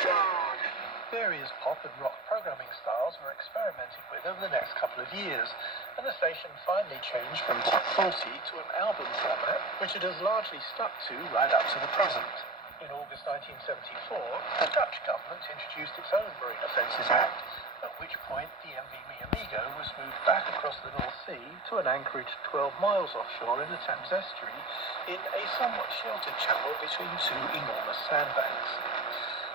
Various pop and rock programming styles were experimented with over the next couple of years, and the station finally changed from top 40 to an album format, which it has largely stuck to right up to the present. In August 1974, the Dutch government introduced its own Marine Offences Act, at which point the MV Mi Amigo was moved back across the North Sea to an anchorage 12 miles offshore in the Thames estuary in a somewhat sheltered channel between two enormous sandbanks.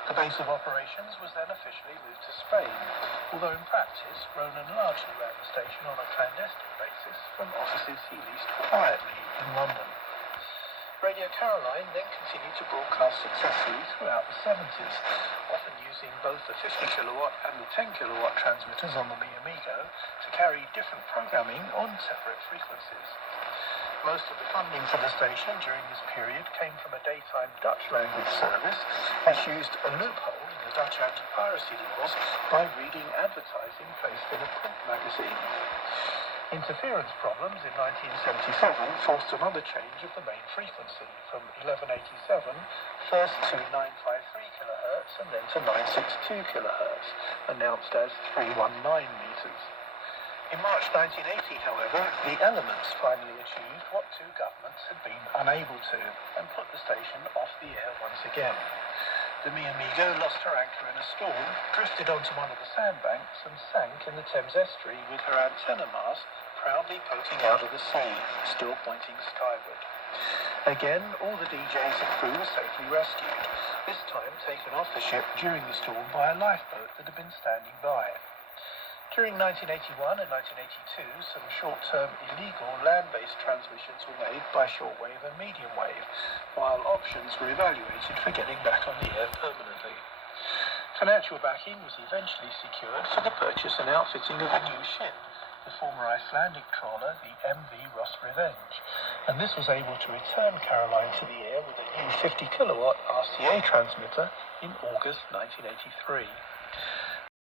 The base of operations was then officially moved to Spain, although in practice Ronan largely ran the station on a clandestine basis from offices he leased quietly in London. Radio Caroline then continued to broadcast successfully throughout the 70s, often using both the 50 kilowatt and the 10 kilowatt transmitters on the Mi Amigo to carry different programming on separate frequencies. Most of the funding for the station during this period came from a daytime Dutch language service, which used a loophole in the Dutch anti-piracy laws by reading advertising placed in a print magazine. Interference problems in 1977 forced another change of the main frequency from 1187 first to 953 kHz and then to 962 kHz, announced as 319 meters. In March 1980, however, the Elements finally achieved what two governments had been unable to, and put the station off the air once again. The Mi Amigo lost her anchor in a storm, drifted onto one of the sandbanks, and sank in the Thames estuary with her antenna mast proudly poking out of the sea, still pointing skyward. Again, all the DJs and crew were safely rescued, this time taken off the ship during the storm by a lifeboat that had been standing by. During 1981 and 1982, some short-term illegal land-based transmissions were made by shortwave and medium wave, while options were evaluated for getting back on the air permanently. Financial backing was eventually secured for the purchase and outfitting of a new ship, the former Icelandic trawler, the MV Ross Revenge, and this was able to return Caroline to the air with a new 50 kilowatt RCA transmitter in August 1983.